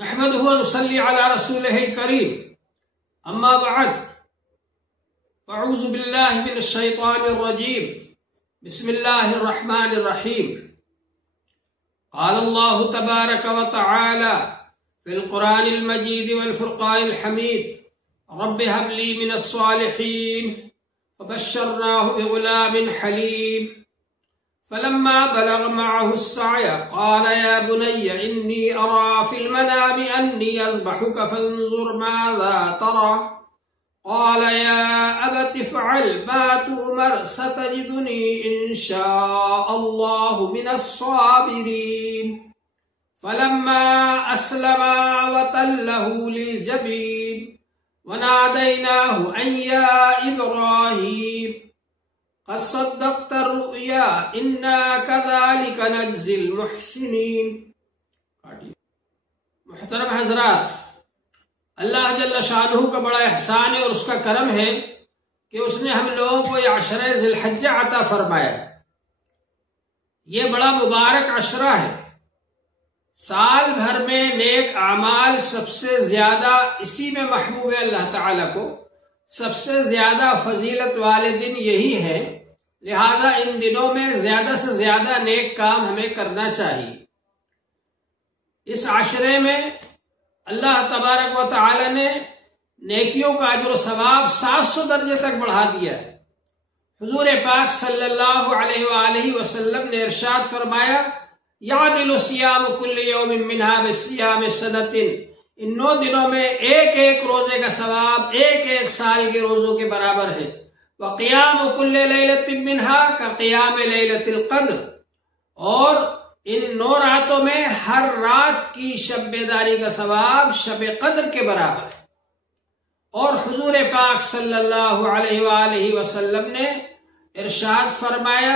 نحمده ونصلي على رسوله الكريم أما بعد فأعوذ بالله من الشيطان الرجيم بسم الله الرحمن الرحيم قال الله تبارك وتعالى في القرآن المجيد والفرقان الحميد رب هب لي من الصالحين فبشرناه بغلام حليم فلما بلغ معه السعي قال يا بني إني أرى في المنام أني أذبحك فانظر ماذا ترى قال يا أبت افعل ما تؤمر ستجدني إن شاء الله من الصابرين فلما أسلما وتله للجبين وناديناه أن يا إبراهيم قد صدقت الرؤيا إنا كذلك نجزي المحسنين۔ محترم حضرات، اللہ جل شانہ کا بڑا احسان ہے اور اس کا کرم ہے کہ اس نے ہم لوگوں کو یہ عشرہ ذی الحجہ عطا فرمایا ہے۔ یہ بڑا مبارک عشرہ ہے۔ سال بھر میں نیک اعمال سب سے زیادہ اسی میں محبوب ہے اللہ تعالیٰ کو، سب سے زیادہ فضیلت والے دن یہی ہے، لہذا ان دنوں میں زیادہ سے زیادہ نیک کام ہمیں کرنا چاہیے۔ اس عشرے میں اللہ تبارک و تعالی نے نیکیوں کا اجر و ثواب 700 درجے تک بڑھا دیا ہے۔ حضور پاک صلی اللہ علیہ وآلہ وسلم نے ارشاد فرمایا، یعدل صیام کل یوم منها بصیام سنۃ، ان 9 دنوں میں ایک ایک روزے کا ثواب ایک ایک سال کے روزوں کے برابر ہے۔ وقیام کل لیلۃ منها کقیام لیلۃ القدر، اور ان 9 راتوں میں ہر رات کی شب بیداری کا ثواب شب قدر کے برابر ہے۔ اور حضور پاک صلی اللہ علیہ وآلہ وسلم نے ارشاد فرمایا،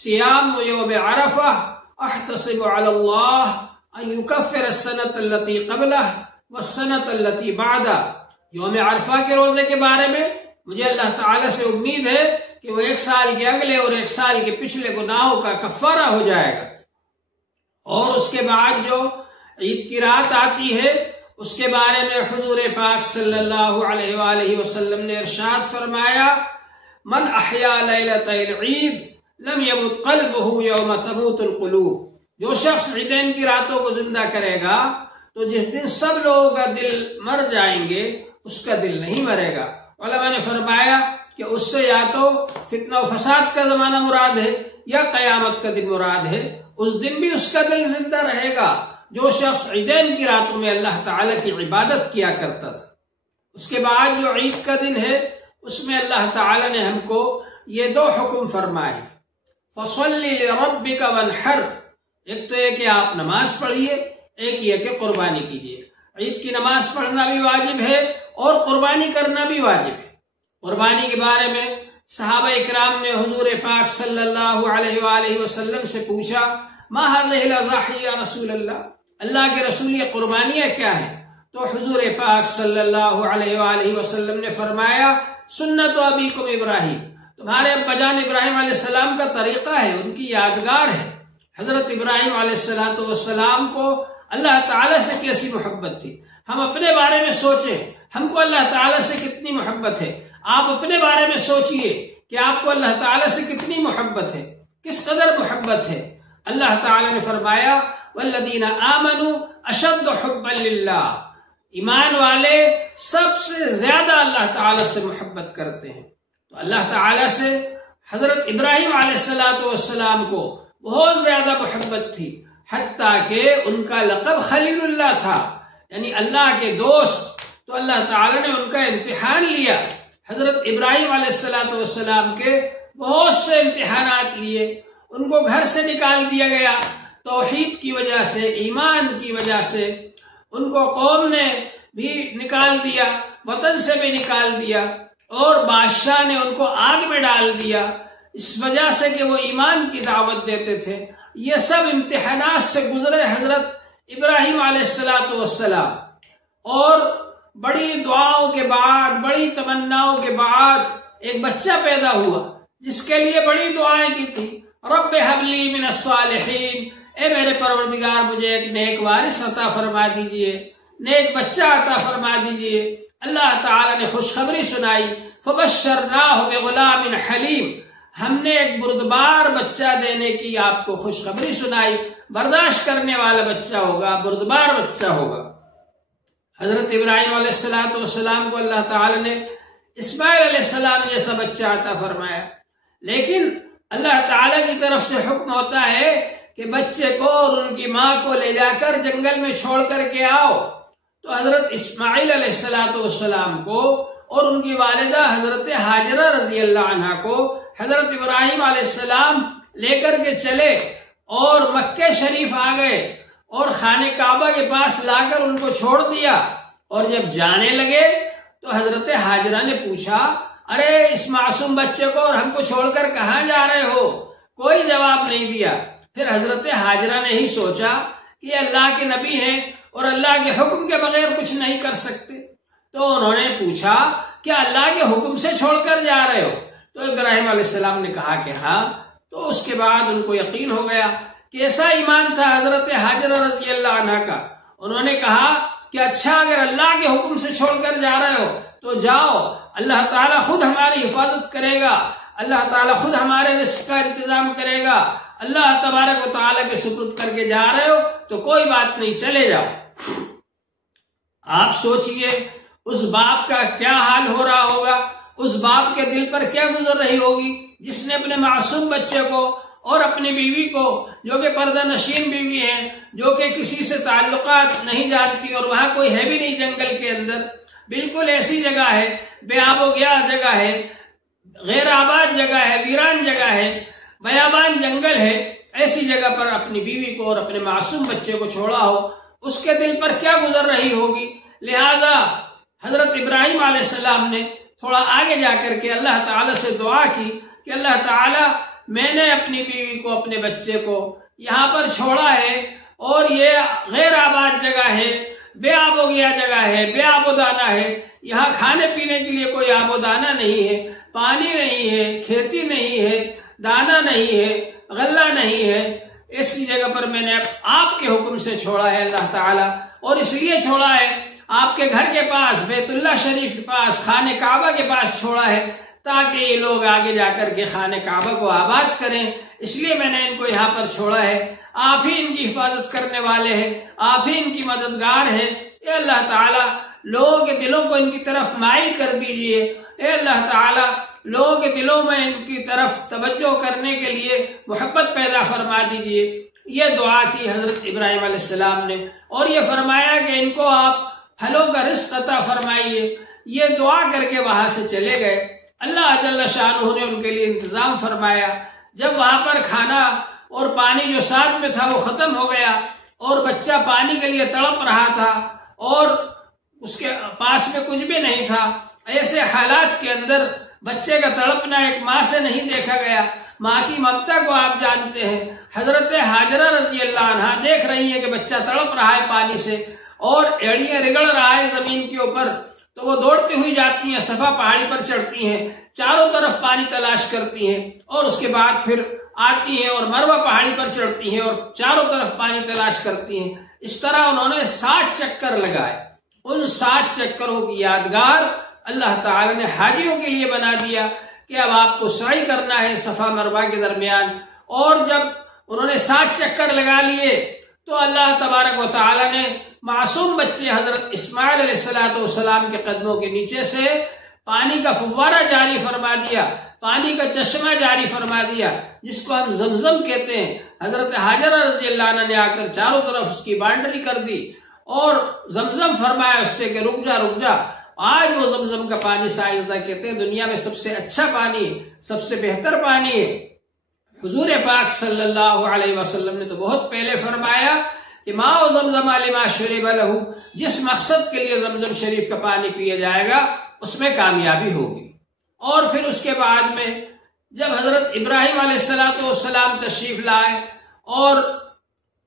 صیام یوم عرفہ احتسب علی اللہ ان یکفر السنۃ التی قبلہ والسنۃ التی بعدہ۔ یوم عرفہ کے روزے کے بارے میں مجھے اللہ تعالیٰ سے امید ہے کہ وہ 1 سال کے اگلے اور 1 سال کے پچھلے گناہوں کا کفارہ ہو جائے گا۔ اور اس کے بعد جو عید کی رات آتی ہے اس کے بارے میں حضور پاک صلی اللہ علیہ وآلہ وسلم نے ارشاد فرمایا، من احیا لیلۃ العید لم یمت قلبہ یوم تموت القلوب۔ جو شخص عیدین کی راتوں کو زندہ کرے گا تو جس دن سب لوگوں کا دل مر جائیں گے اس کا دل نہیں مرے گا۔ علماء نے فرمایا کہ اس سے یا تو فتنہ و فساد کا زمانہ مراد ہے یا قیامت کا دن مراد ہے، اس دن بھی اس کا دل زندہ رہے گا جو شخص عیدین کی راتوں میں اللہ تعالیٰ کی عبادت کیا کرتا تھا۔ اس کے بعد جو عید کا دن ہے اس میں اللہ تعالیٰ نے ہم کو یہ 2 حکم فرمائے، فَصَلِّ لِرَبِّكَ وَانْحَرْ، ایک تو یہ کہ آپ نماز پڑھیے، ایک یہ کہ قربانی کیجیے۔ عید کی نماز پڑھنا بھی واجب ہے اور قربانی کرنا بھی واجب ہے۔ قربانی کے بارے میں صحابہ اکرام نے حضور پاک صلی اللہ علیہ وآلہ وسلم سے پوچھا، ما هذه الاضاحی یا رسول اللہ، اللہ کے رسول یہ قربانیاں کیا ہیں؟ تو حضور پاک صلی اللہ علیہ وآلہ وسلم نے فرمایا، سنت ابیکم ابراہیم، تمہارے ابا جان ابراہیم علیہ السلام کا طریقہ ہے، ان کی یادگار ہے۔ حضرت ابراہیم علیہ السلام کو اللہ تعالیٰ سے کیسی محبت تھی۔ ہم اپنے بارے میں سوچیں، ہم کو اللہ تعالیٰ سے کتنی محبت ہے۔ آپ اپنے بارے میں سوچئے کہ آپ کو اللہ تعالیٰ سے کتنی محبت ہے، کس قدر محبت ہے۔ اللہ تعالیٰ نے فرمایا، والذین آمنوا اشد حبا للہ، ایمان والے سب سے زیادہ اللہ تعالیٰ سے محبت کرتے ہیں۔ تو اللہ تعالیٰ سے حضرت ابراہیم علیہ السلام کو بہت زیادہ محبت تھی، حتیٰ کہ ان کا لقب خلیل اللہ تھا، یعنی اللہ کے دوست۔ تو اللہ تعالیٰ نے ان کا امتحان لیا۔ حضرت ابراہیم علیہ السلام کے بہت سے امتحانات لیے، ان کو گھر سے نکال دیا گیا توحید کی وجہ سے، ایمان کی وجہ سے، ان کو قوم نے بھی نکال دیا، وطن سے بھی نکال دیا، اور بادشاہ نے ان کو آگ میں ڈال دیا اس وجہ سے کہ وہ ایمان کی دعوت دیتے تھے۔ یہ سب امتحانات سے گزرے حضرت ابراہیم علیہ السلام، اور بڑی دعاؤں کے بعد، بڑی تمناؤں کے بعد ایک بچہ پیدا ہوا جس کے لیے بڑی دعائیں کی تھی، رب حب لی من الصالحین، اے میرے پروردگار مجھے ایک نیک وارث عطا فرما دیجئے، نیک بچہ عطا فرما دیجئے۔ اللہ تعالیٰ نے خوشخبری سنائی، فبشرناہ بغلام حلیم، ہم نے ایک بردبار بچہ دینے کی آپ کو خوشخبری سنائی، برداشت کرنے والا بچہ ہوگا، بردبار بچہ ہوگا۔ حضرت ابراہیم علیہ السلام کو اللہ تعالیٰ نے اسماعیل علیہ السلام جیسا بچہ عطا فرمایا، لیکن اللہ تعالیٰ کی طرف سے حکم ہوتا ہے کہ بچے کو اور ان کی ماں کو لے جا کر جنگل میں چھوڑ کر کے آؤ۔ تو حضرت اسماعیل علیہ السلام کو اور ان کی والدہ حضرت ہاجرہ رضی اللہ عنہ کو حضرت ابراہیم علیہ السلام لے کر کے چلے اور مکہ شریف آ گئے اور خانہ کعبہ کے پاس لا کر ان کو چھوڑ دیا۔ اور جب جانے لگے تو حضرت ہاجرہ نے پوچھا، ارے اس معصوم بچے کو اور ہم کو چھوڑ کر کہاں جا رہے ہو؟ کوئی جواب نہیں دیا۔ پھر حضرت ہاجرہ نے ہی سوچا کہ یہ اللہ کے نبی ہیں اور اللہ کے حکم کے بغیر کچھ نہیں کر سکتے، تو انہوں نے پوچھا کیا اللہ کے حکم سے چھوڑ کر جا رہے ہو؟ تو ابراہیم علیہ السلام نے کہا کہ ہاں۔ تو اس کے بعد ان کو یقین ہو گیا کہ ایسا ایمان تھا حضرت ہاجرہ رضی اللہ عنہ کا۔ انہوں نے کہا کہ اچھا اگر اللہ کے حکم سے چھوڑ کر جا رہے ہو تو جاؤ، اللہ تعالیٰ خود ہماری حفاظت کرے گا، اللہ تعالیٰ خود ہمارے رزق کا انتظام کرے گا، اللہ تبارک و تعالیٰ کے سپرد کر کے جا رہے ہو تو کوئی بات نہیں، چلے جاؤ۔ آپ سوچئے اس باپ کا کیا حال ہو رہا ہوگا، اس باپ کے دل پر کیا گزر رہی ہوگی جس نے اپنے معصوم بچے کو اور اپنی بیوی کو، جو کہ پردہ نشین بیوی ہیں، جو کہ کسی سے تعلقات نہیں جانتی اور وہاں کوئی ہے بھی نہیں جنگل کے اندر، بالکل ایسی جگہ ہے، بے آب و گیا جگہ ہے، غیر آباد جگہ ہے، ویران جگہ ہے، بیابان جنگل ہے، ایسی جگہ پر اپنی بیوی کو اور اپنے معصوم بچے کو چھوڑا ہو، اس کے دل پر کیا گزر رہی ہوگی۔ لہذا حضرت ابراہیم علیہ السلام نے تھوڑا آگے جا کر کے اللہ تعالیٰ سے دعا کی کہ اللہ تعالیٰ میں نے اپنی بیوی کو، اپنے بچے کو یہاں پر چھوڑا ہے اور یہ غیر آباد جگہ ہے، بے آب و گیا جگہ ہے، بے آب و دانہ ہے، یہاں کھانے پینے کے لیے کوئی آب و دانہ نہیں ہے، پانی نہیں ہے، کھیتی نہیں ہے، دانہ نہیں ہے، غلہ نہیں ہے، ایسی جگہ پر میں نے آپ کے حکم سے چھوڑا ہے اللہ تعالیٰ، اور اس لیے چھوڑا ہے آپ کے گھر کے پاس، بیت اللہ شریف کے پاس، خانہ کعبہ کے پاس چھوڑا ہے تاکہ یہ لوگ آگے جا کر کے خانہ کعبہ کو آباد کریں، اس لیے میں نے ان کو یہاں پر چھوڑا ہے۔ آپ ہی ان کی حفاظت کرنے والے ہیں، آپ ہی ان کی مددگار ہیں۔ اے اللہ تعالیٰ لوگوں کے دلوں کو ان کی طرف مائل کر دیجئے، اے اللہ تعالیٰ لوگوں کے دلوں میں ان کی طرف توجہ کرنے کے لیے محبت پیدا فرما دیجئے۔ یہ دعا کی حضرت ابراہیم علیہ السلام نے، اور یہ فرمایا کہ ان کو آپ پھلوں کا رزق عطا فرمائیے۔ یہ دعا کر کے وہاں سے چلے گئے۔ اللہ جل شانہ نے ان کے لیے انتظام فرمایا۔ جب وہاں پر کھانا اور پانی جو ساتھ میں تھا وہ ختم ہو گیا اور بچہ پانی کے لیے تڑپ رہا تھا اور اس کے پاس میں کچھ بھی نہیں تھا، ایسے حالات کے اندر بچے کا تڑپنا ایک ماں سے نہیں دیکھا گیا۔ ماں کی ممتا کو آپ جانتے ہیں۔ حضرت ہاجرہ رضی اللہ عنہا دیکھ رہی ہے کہ بچہ تڑپ رہا ہے پانی سے اور ایڑیاں رگڑ رہا ہے زمین کے اوپر، تو وہ دوڑتی ہوئی جاتی ہیں، صفا پہاڑی پر چڑھتی ہیں، چاروں طرف پانی تلاش کرتی ہیں، اور اس کے بعد پھر آتی ہیں اور مروہ پہاڑی پر چڑھتی ہیں اور چاروں طرف پانی تلاش کرتی ہیں۔ اس طرح انہوں نے 7 چکر لگائے۔ ان 7 چکروں کی یادگار اللہ تعالی نے حاجیوں کے لیے بنا دیا کہ اب آپ کو سعی کرنا ہے صفا مروہ کے درمیان۔ اور جب انہوں نے 7 چکر لگا لیے تو اللہ تبارک و تعالی نے معصوم بچے حضرت اسماعیل علیہ السلام کے قدموں کے نیچے سے پانی کا فوارہ جاری فرما دیا، پانی کا چشمہ جاری فرما دیا، جس کو ہم زمزم کہتے ہیں۔ حضرت ہاجرہ رضی اللہ عنہ نے آ کر چاروں طرف اس کی بانڈری کر دی اور زمزم فرمایا اس سے کہ رک جا رک جا۔ آج وہ زمزم کا پانی سائنسداں کہتے ہیں دنیا میں سب سے اچھا پانی ہے، سب سے بہتر پانی ہے۔ حضور پاک صلی اللہ علیہ وسلم نے تو بہت پہلے فرمایا کہ ماء زمزم لما شرب لہ، جس مقصد کے لیے زمزم شریف کا پانی پیا جائے گا اس میں کامیابی ہوگی۔ اور پھر اس کے بعد میں جب حضرت ابراہیم علیہ السلام تشریف لائے اور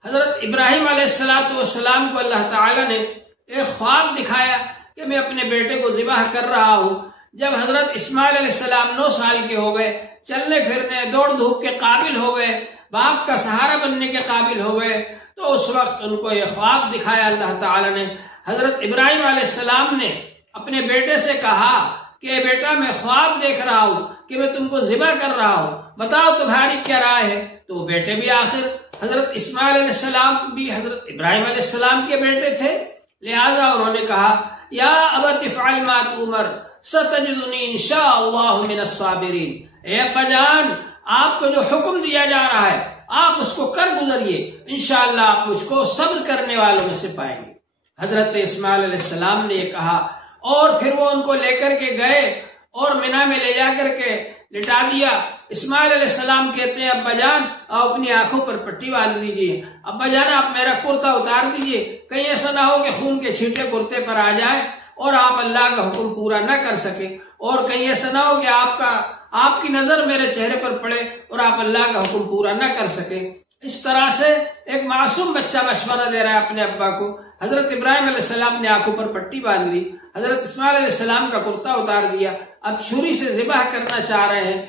حضرت ابراہیم علیہ السلام کو اللہ تعالی نے ایک خواب دکھایا کہ میں اپنے بیٹے کو ذبح کر رہا ہوں۔ جب حضرت اسماعیل علیہ السلام 9 سال کے ہو گئے، چلنے پھرنے دوڑ دھوپ کے قابل ہو گئے، باپ کا سہارا بننے کے قابل ہو گئے، تو اس وقت ان کو یہ خواب دکھایا اللہ تعالیٰ نے۔ حضرت ابراہیم علیہ السلام نے اپنے بیٹے سے کہا کہ بیٹا میں خواب دیکھ رہا ہوں کہ میں تم کو ذبح کر رہا ہوں، بتاؤ تمہاری کیا رائے ہے؟ تو وہ بیٹے بھی آخر حضرت اسماعیل علیہ السلام بھی حضرت ابراہیم علیہ السلام کے بیٹے تھے، لہذا انہوں نے کہا یا ابت افعل ما تؤمر ستجدنی انشاء اللہ من الصابرین، اے ابا جان آپ کو جو حکم دیا جا رہا ہے آپ اس کو کر گزریے، انشاءاللہ آپ مجھ کو صبر کرنے والوں میں سے پائیں گے۔ حضرت اسماعیل علیہ السلام نے یہ کہا اور پھر وہ ان کو لے کر کے گئے اور مینا میں لے جا کر کے لٹا دیا۔ اسماعیل علیہ السلام کہتے ہیں ابا جان آپ اپنی آنکھوں پر پٹی باندھ لیجیے، ابا جان آپ میرا کرتا اتار دیجیے، کہیں ایسا نہ ہو کہ خون کے چھینٹے کرتے پر آ جائے اور آپ اللہ کا حکم پورا نہ کر سکے، اور کہیں ایسا نہ ہو کہ آپ کی نظر میرے چہرے پر پڑے اور آپ اللہ کا حکم پورا نہ کر سکے۔ اس طرح سے ایک معصوم بچہ مشورہ دے رہا ہے اپنے ابا کو۔ حضرت ابراہیم علیہ السلام نے آنکھوں پر پٹی باندھ لی، حضرت اسماعیل علیہ السلام کا کرتا اتار دیا، اب چھری سے ذبح کرنا چاہ رہے ہیں،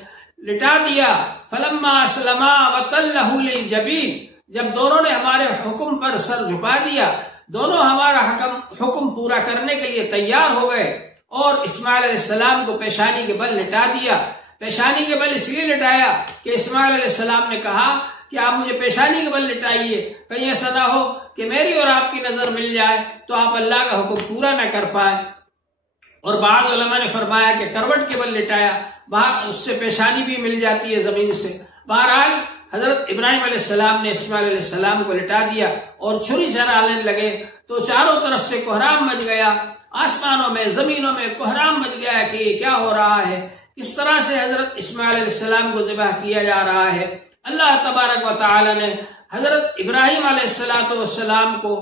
لٹا دیا۔ فلما اسلما وتلہ للجبین، جب دونوں نے ہمارے حکم پر سر جھکا دیا، دونوں ہمارا حکم پورا کرنے کے لیے تیار ہو گئے، اور اسماعیل علیہ السلام کو پیشانی کے بل لٹا دیا۔ پیشانی کے بل اس لیے لٹایا کہ اسماعیل علیہ السلام نے کہا کہ آپ مجھے پیشانی کے بل لٹائیے، کہیں ایسا نہ ہو کہ میری اور آپ کی نظر مل جائے تو آپ اللہ کا حکم پورا نہ کر پائے۔ اور بعض علماء نے فرمایا کہ کروٹ کے بل لٹایا، اس سے پیشانی بھی مل جاتی ہے زمین سے۔ بہرحال حضرت ابراہیم علیہ السلام نے اسماعیل علیہ السلام کو لٹا دیا اور چھری چلانے لگے تو چاروں طرف سے کوہرام مچ گیا، آسمانوں میں زمینوں میں کوہرام مچ گیا کہ یہ کیا ہو رہا ہے، کس طرح سے حضرت اسماعیل علیہ السلام کو ذبح کیا جا رہا ہے۔ اللہ تبارک و تعالی نے حضرت ابراہیم علیہ السلام کو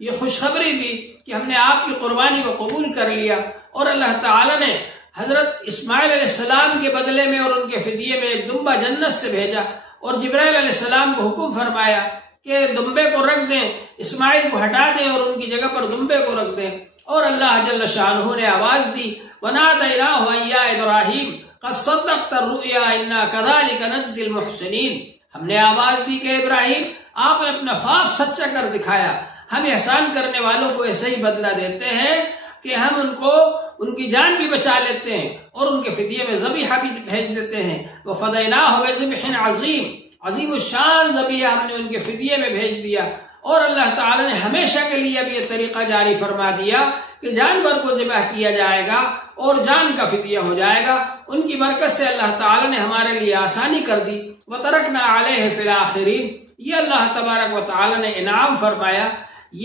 یہ خوشخبری دی کہ ہم نے آپ کی قربانی کو قبول کر لیا، اور اللہ تعالی نے حضرت اسماعیل علیہ السلام کے بدلے میں اور ان کے فدیے میں ایک دمبا جنت سے بھیجا، اور جبرائیل علیہ السلام کو حکم فرمایا کہ دمبے کو رکھ دیں، اسماعیل کو ہٹا دیں اور ان کی جگہ پر دمبے کو رکھ دیں، اور اللہ جل شانہ نے آواز دی وَنَادَيْنَاهُ أَن يَا إِبْرَاهِيمُ قَدْ صَدَّقْتَ الرُّؤْيَا إِنَّا كَذَلِكَ نَجْزِي الْمُحْسِنِينَ، ہم نے آواز دی کہ ابراہیم آپ نے اپنا خواب سچا کر دکھایا، ہم احسان کرنے والوں کو ایسے ہی بدلہ دیتے ہیں کہ ہم ان کو ان کی جان بھی بچا لیتے ہیں اور ان کے فدیے میں ذبیحہ بھی بھیج دیتے ہیں۔ وَفَدَيْنَاهُ بِذِبْحٍ عَظِيمٍ، عظیم الشان ذبیحہ ہم نے ان کے فدیے میں بھیج دیا۔ اور اللہ تعالی نے ہمیشہ کے لیے اب یہ طریقہ جاری فرما دیا کہ جانور کو ذبح کیا جائے گا اور جان کا فدیہ ہو جائے گا۔ ان کی برکت سے اللہ تعالی نے ہمارے لیے آسانی کر دی۔ وَتَرَكْنَا عَلَيْهِ فِي الْآخِرِينَ، یہ اللہ تبارک و تعالی نے انعام فرمایا۔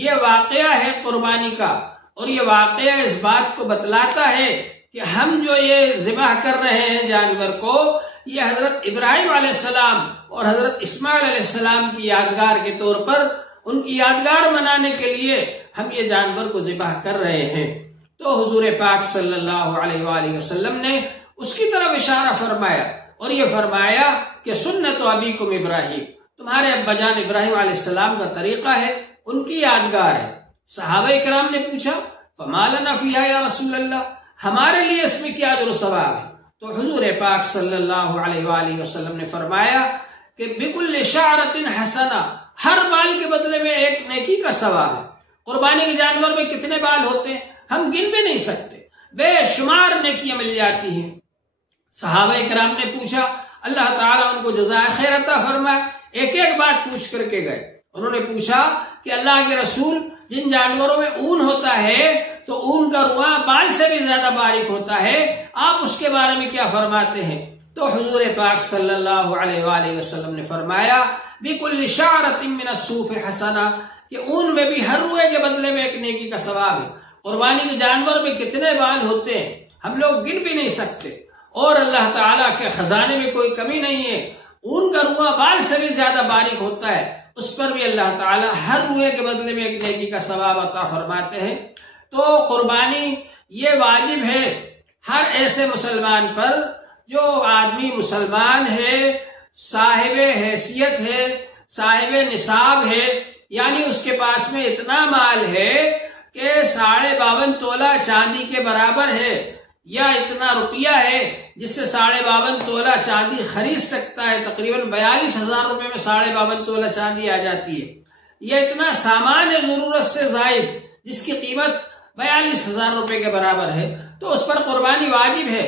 یہ واقعہ ہے قربانی کا، اور یہ واقعہ اس بات کو بتلاتا ہے کہ ہم جو یہ ذبح کر رہے ہیں جانور کو، یہ حضرت ابراہیم علیہ السلام اور حضرت اسماعیل علیہ السلام کی یادگار کے طور پر، ان کی یادگار منانے کے لیے ہم یہ جانور کو ذبح کر رہے ہیں۔ تو حضور پاک صلی اللہ علیہ وآلہ وسلم نے اس کی طرف اشارہ فرمایا اور یہ فرمایا کہ سنت ابیکم ابراہیم، تمہارے ابا جان ابراہیم علیہ السلام کا طریقہ ہے، ان کی یادگار ہے۔ صحابہ اکرام نے پوچھا فما لنا فیہا یا رسول اللہ، ہمارے لیے اس میں کیا اجر و ثواب ہے؟ تو حضور پاک صلی اللہ علیہ وآلہ وسلم نے فرمایا کہ بکل شعرۃ حسنہ، ہر بال کے بدلے میں ایک نیکی کا ثواب ہے۔ قربانی کے جانور میں کتنے بال ہوتے ہیں ہم گن بھی نہیں سکتے، بے شمار نیکیاں مل جاتی ہیں۔ صحابہ اکرام نے پوچھا، اللہ تعالیٰ ان کو جزائے خیر عطا فرمائے، ایک ایک بات پوچھ کر کے گئے۔ انہوں نے پوچھا کہ اللہ کے رسول، جن جانوروں میں اون ہوتا ہے تو اون کا رواں بال سے بھی زیادہ باریک ہوتا ہے، آپ اس کے بارے میں کیا فرماتے ہیں؟ تو حضور پاک صلی اللہ علیہ وآلہ وسلم نے فرمایا بِكُلِّ شَعْرَةٍ مِّنَ الصُّوفِ حَسَنَةٌ، کہ اون میں بھی ہر روئے کے بدلے میں ایک نیکی کا ثواب ہے۔ قربانی کے جانور میں کتنے بال ہوتے ہیں ہم لوگ گن بھی نہیں سکتے، اور اللہ تعالیٰ کے خزانے میں کوئی کمی نہیں ہے، اون کا رواں بال سے بھی زیادہ باریک ہوتا ہے، اس پر بھی اللہ تعالیٰ ہر روئے کے بدلے میں ایک نیکی کا ثواب عطا فرماتے ہیں۔ تو قربانی یہ واجب ہے ہر ایسے مسلمان پر جو آدمی مسلمان ہے، صاحب حیثیت ہے، صاحب نصاب ہے، یعنی اس کے پاس میں اتنا مال ہے کہ 52.5 تولہ چاندی کے برابر ہے، یا اتنا روپیہ ہے جس سے 52.5 تولہ چاندی خرید سکتا ہے، تقریباً 42,000 روپے میں 52.5 تولہ چاندی آ جاتی ہے، یا اتنا سامان ہے ضرورت سے زائد جس کی قیمت 42,000 روپے کے برابر ہے، تو اس پر قربانی واجب ہے۔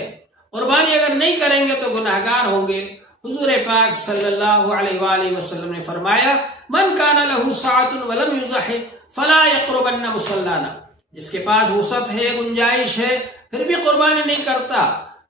قربانی اگر نہیں کریں گے تو گناہگار ہوں گے۔ حضور پاک صلی اللہ علیہ وآلہ وسلم نے فرمایا، من کان لہ سعۃ ولم یضح فلا یقربن مصلانا، جس کے پاس وسعت ہے، گنجائش ہے، پھر بھی قربانی نہیں کرتا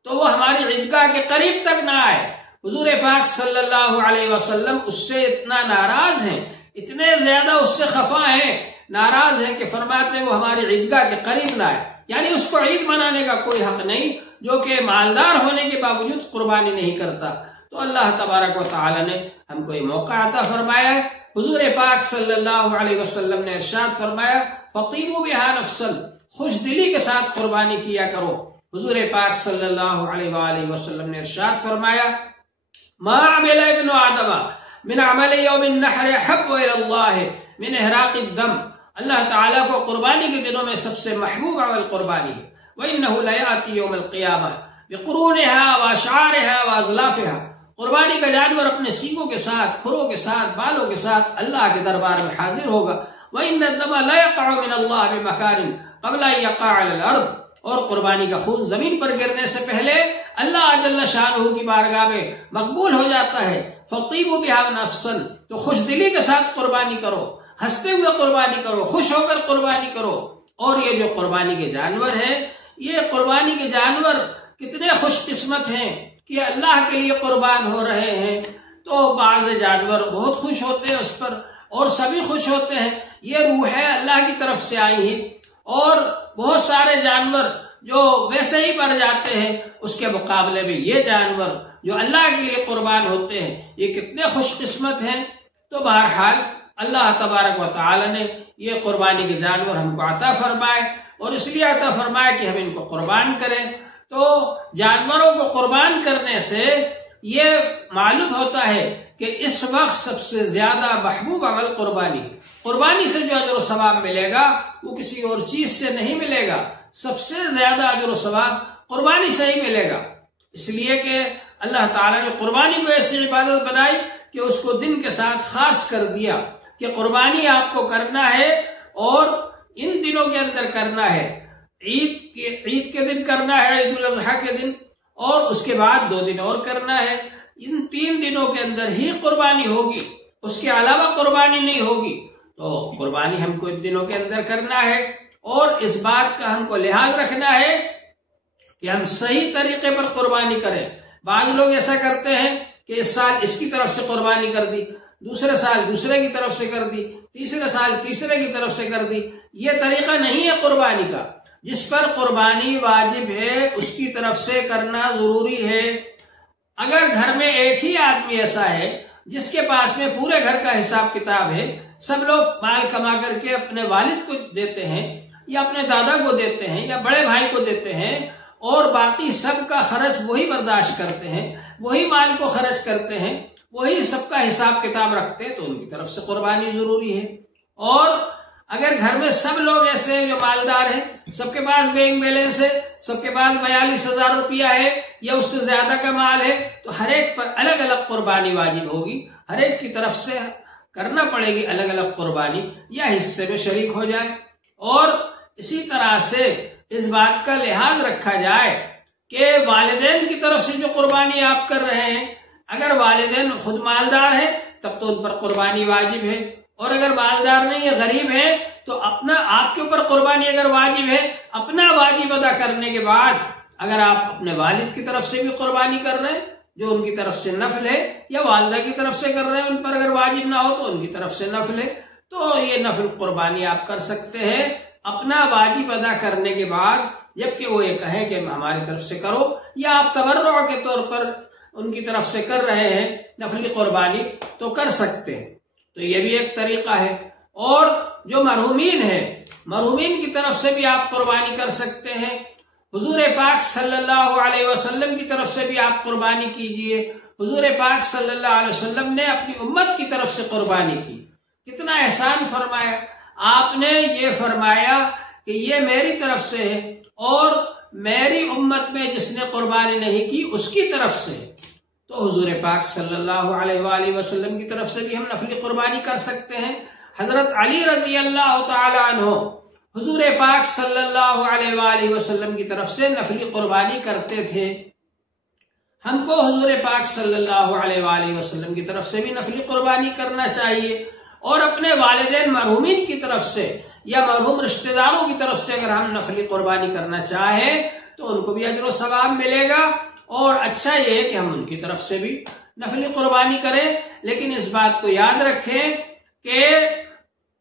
تو وہ ہماری عیدگاہ کے قریب تک نہ آئے۔ حضور پاک صلی اللہ علیہ وسلم اس سے اتنا ناراض ہیں، اتنے زیادہ اس سے خفا ہیں، ناراض ہیں کہ فرماتے ہیں وہ ہماری عیدگاہ کے قریب نہ آئے، یعنی اس کو عید منانے کا کوئی حق نہیں جو کہ مالدار ہونے کے باوجود قربانی نہیں کرتا۔ تو اللہ تبارک و تعالی نے ہم کو یہ موقع عطا فرمایا ہے۔ حضور پاک صلی اللہ علیہ وسلم نے ارشاد فرمایا، فَقِيمُوا بِهَا نَفْسًا، خوش دلی کے ساتھ قربانی کیا کرو۔ حضور پاک صلی اللہ علیہ وآلہ وسلم نے ارشاد فرمایا، ما عمل ابن آدم من عمل یوم النحر احب الی اللہ من احراق الدم، اللہ تعالیٰ کو قربانی کے دنوں میں سب سے محبوب عمل قربانی ہے۔ وَإِنَّهُ لَيَأْتِي يَوْمَ الْقِيَامَةِ بِقُرُونِهَا وَأَشْعَارِهَا وَأَظْلَافِهَا، قربانی کا جانور اپنے سینگوں کے ساتھ، کھروں کے ساتھ، بالوں کے ساتھ اللہ کے دربار میں حاضر ہوگا۔ وَإِنَّ الدَّمَ لَا يَقَعُ مِنَ اللَّهِ بِمَكَانٍ قبل ان یقع علی الارض، اور قربانی کا خون زمین پر گرنے سے پہلے اللہ جل شانہ کی بارگاہ میں مقبول ہو جاتا ہے۔ فَطِيبُوا بِهَا نَفْسًا، تو خوش دلی کے ساتھ قربانی کرو، ہنستے ہوئے قربانی کرو، خوش ہو کر قربانی کرو۔ اور یہ جو قربانی کے جانور ہیں، یہ قربانی کے جانور کتنے خوش قسمت ہیں کہ اللہ کے لیے قربان ہو رہے ہیں۔ تو بعض جانور بہت خوش ہوتے ہیں اس پر، اور سبھی خوش ہوتے ہیں، یہ روح ہے اللہ کی طرف سے آئی ہے۔ اور بہت سارے جانور جو ویسے ہی مر جاتے ہیں، اس کے مقابلے میں یہ جانور جو اللہ کے لیے قربان ہوتے ہیں، یہ کتنے خوش قسمت ہیں۔ تو بہرحال اللہ تبارک و تعالی نے یہ قربانی کے جانور ہم کو عطا فرمائے، اور اس لیے عطا فرمائے کہ ہم ان کو قربان کریں۔ تو جانوروں کو قربان کرنے سے یہ معلوم ہوتا ہے کہ اس وقت سب سے زیادہ محبوب عمل قربانی ہے۔ قربانی سے جو اجر و ثواب ملے گا وہ کسی اور چیز سے نہیں ملے گا، سب سے زیادہ اجر و ثواب قربانی سے ہی ملے گا، اس لیے کہ اللہ تعالیٰ نے قربانی کو ایسی عبادت بنائی کہ اس کو دن کے ساتھ خاص کر دیا کہ قربانی آپ کو کرنا ہے، اور ان دنوں کے اندر کرنا ہے۔ عید کے دن کرنا ہے، عید الاضحیٰ کے دن، اور اس کے بعد 2 دن اور کرنا ہے۔ ان 3 دنوں کے اندر ہی قربانی ہوگی، اس کے علاوہ قربانی نہیں ہوگی۔ تو قربانی ہم کو ان دنوں کے اندر کرنا ہے، اور اس بات کا ہم کو لحاظ رکھنا ہے کہ ہم صحیح طریقے پر قربانی کریں۔ بعض لوگ ایسا کرتے ہیں کہ اس سال اس کی طرف سے قربانی کر دی، دوسرے سال دوسرے کی طرف سے کر دی، تیسرے سال تیسرے کی طرف سے کر دی۔ یہ طریقہ نہیں ہے قربانی کا۔ جس پر قربانی واجب ہے اس کی طرف سے کرنا ضروری ہے۔ اگر گھر میں ایک ہی آدمی ایسا ہے جس کے پاس میں پورے گھر کا حساب کتاب ہے، سب لوگ مال کما کر کے اپنے والد کو دیتے ہیں، یا اپنے دادا کو دیتے ہیں، یا بڑے بھائی کو دیتے ہیں، اور باقی سب کا خرچ وہی برداشت کرتے ہیں، وہی مال کو خرچ کرتے ہیں، وہی سب کا حساب کتاب رکھتے ہیں، تو ان کی طرف سے قربانی ضروری ہے۔ اور اگر گھر میں سب لوگ ایسے ہیں جو مالدار ہیں، سب کے پاس بینک بیلنس ہے، سب کے پاس 42,000 روپیہ ہے یا اس سے زیادہ کا مال ہے، تو ہر ایک پر الگ الگ قربانی واجب ہوگی، ہر ایک کی طرف سے کرنا پڑے گی الگ الگ قربانی، یا حصے میں شریک ہو جائے۔ اور اسی طرح سے اس بات کا لحاظ رکھا جائے کہ والدین کی طرف سے جو قربانی آپ کر رہے ہیں، اگر والدین خود مالدار ہیں تب تو ان پر قربانی واجب ہے، اور اگر مالدار نہیں ہے، غریب ہے، تو اپنا آپ کے اوپر قربانی اگر واجب ہے، اپنا واجب ادا کرنے کے بعد اگر آپ اپنے والد کی طرف سے بھی قربانی کر رہے ہیں جو ان کی طرف سے نفل ہے، یا والدہ کی طرف سے کر رہے ہیں ان پر اگر واجب نہ ہو تو ان کی طرف سے نفل ہے، تو یہ نفل قربانی آپ کر سکتے ہیں اپنا واجب ادا کرنے کے بعد، جبکہ وہ یہ کہیں کہ ہماری طرف سے کرو، یا آپ تبرع کے طور پر ان کی طرف سے کر رہے ہیں نفلی قربانی تو کر سکتے ہیں۔ تو یہ بھی ایک طریقہ ہے۔ اور جو مرحومین ہیں، مرحومین کی طرف سے بھی آپ قربانی کر سکتے ہیں۔ حضور پاک صلی اللہ علیہ وسلم کی طرف سے بھی آپ قربانی کیجئے۔ حضور پاک صلی اللہ علیہ وسلم نے اپنی امت کی طرف سے قربانی کی، کتنا احسان فرمایا۔ آپ نے یہ فرمایا کہ یہ میری طرف سے ہے اور میری امت میں جس نے قربانی نہیں کی اس کی طرف سے، تو حضور پاک صلی اللہ علیہ وآلہ وسلم کی طرف سے بھی ہم نفلی قربانی کر سکتے ہیں۔ حضرت علی رضی اللہ تعالی عنہ حضور پاک صلی اللہ علیہ وآلہ وسلم کی طرف سے نفلی قربانی کرتے تھے، ہم کو حضور پاک صلی اللہ علیہ وآلہ وسلم کی طرف سے بھی نفلی قربانی کرنا چاہیے، اور اپنے والدین مرحومین کی طرف سے یا مرحوم رشتہ داروں کی طرف سے اگر ہم نفلی قربانی کرنا چاہیں تو ان کو بھی اجر و ثواب ملے گا، اور اچھا یہ ہے کہ ہم ان کی طرف سے بھی نفلی قربانی کریں، لیکن اس بات کو یاد رکھیں کہ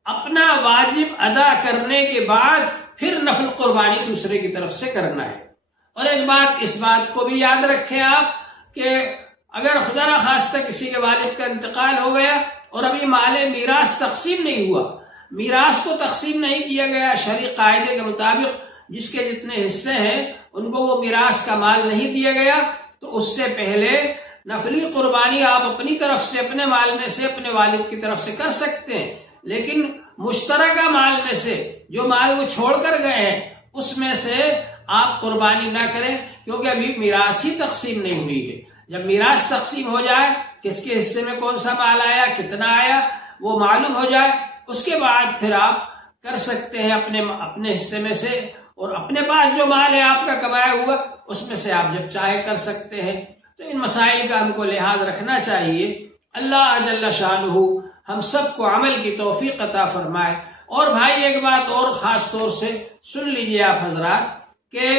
اپنا واجب ادا کرنے کے بعد پھر نفل قربانی دوسرے کی طرف سے کرنا ہے۔ اور ایک بات اس بات کو بھی یاد رکھیں آپ کہ اگر خدا نخواستہ کسی کے والد کا انتقال ہو گیا اور ابھی مال میراث تقسیم نہیں ہوا، میراث کو تقسیم نہیں کیا گیا شرعی قاعدے کے مطابق، جس کے جتنے حصے ہیں ان کو وہ میراث کا مال نہیں دیا گیا، تو اس سے پہلے نفلی قربانی آپ اپنی طرف سے اپنے مال میں سے اپنے والد کی طرف سے کر سکتے ہیں، لیکن مشترکہ مال میں سے جو مال وہ چھوڑ کر گئے ہیں اس میں سے آپ قربانی نہ کریں، کیونکہ ابھی میراث ہی تقسیم نہیں ہوئی ہے۔ جب میراث تقسیم ہو جائے، کس کے حصے میں کون سا مال آیا، کتنا آیا، وہ معلوم ہو جائے، اس کے بعد پھر آپ کر سکتے ہیں اپنے حصے میں سے، اور اپنے پاس جو مال ہے آپ کا کمایا ہوا اس میں سے آپ جب چاہے کر سکتے ہیں۔ تو ان مسائل کا ہم کو لحاظ رکھنا چاہیے۔ اللہ جل شانہ ہم سب کو عمل کی توفیق عطا فرمائے۔ اور بھائی ایک بات اور خاص طور سے سن لیجئے آپ حضرات کہ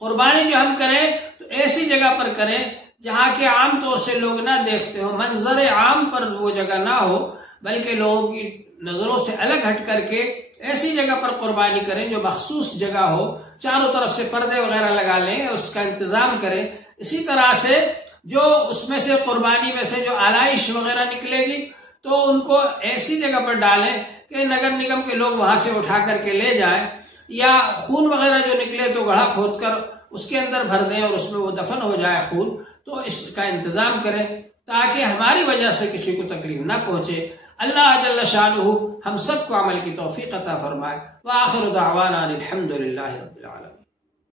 قربانی جو ہم کریں تو ایسی جگہ پر کریں جہاں کہ عام طور سے لوگ نہ دیکھتے ہو، منظر عام پر وہ جگہ نہ ہو، بلکہ لوگوں کی نظروں سے الگ ہٹ کر کے ایسی جگہ پر قربانی کریں جو مخصوص جگہ ہو، چاروں طرف سے پردے وغیرہ لگا لیں، اس کا انتظام کریں۔ اسی طرح سے جو اس میں سے قربانی میں سے جو آلائش وغیرہ نکلے گی تو ان کو ایسی جگہ پر ڈالیں کہ نگر نگم کے لوگ وہاں سے اٹھا کر کے لے جائیں، یا خون وغیرہ جو نکلے تو گڑھا کھود کر اس کے اندر بھر دیں اور اس میں وہ دفن ہو جائے خون، تو اس کا انتظام کریں تاکہ ہماری وجہ سے کسی کو تکلیف نہ پہنچے۔ اللہ جل شانہ ہم سب کو عمل کی توفیق عطا فرمائے۔ وآخر دعوانا الحمد للہ رب العالمین۔